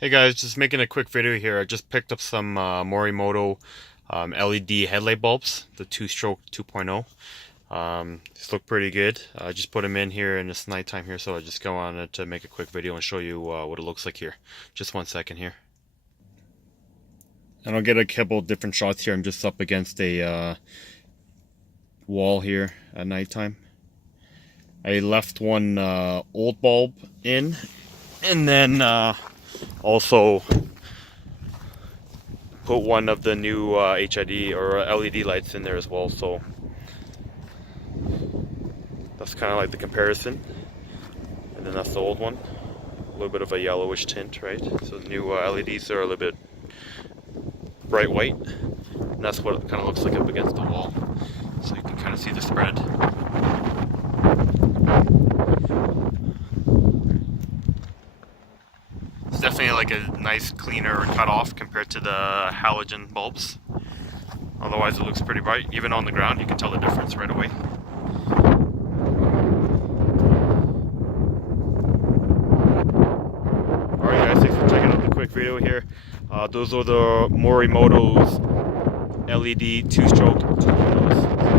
Hey guys, just making a quick video here. I just picked up some Morimoto LED headlight bulbs, the 2Stroke 2.0. These look pretty good. I just put them in here and it's nighttime here, so I just go on it to make a quick video and show you what it looks like here. Just 1 second here. And I'll get a couple different shots here. I'm just up against a wall here at nighttime. I left one old bulb in, and then also put one of the new HID or LED lights in there as well, so that's kind of like the comparison. And then that's the old one, a little bit of a yellowish tint, right? So the new LEDs are a little bit bright white, and that's what it kind of looks like up against the wall, so you can kind of see the spread. It's definitely like a nice cleaner cutoff compared to the halogen bulbs. Otherwise it looks pretty bright. Even on the ground you can tell the difference right away. Alright guys, thanks for checking out the quick video here. Those are the Morimoto's LED 2-stroke 2.0s.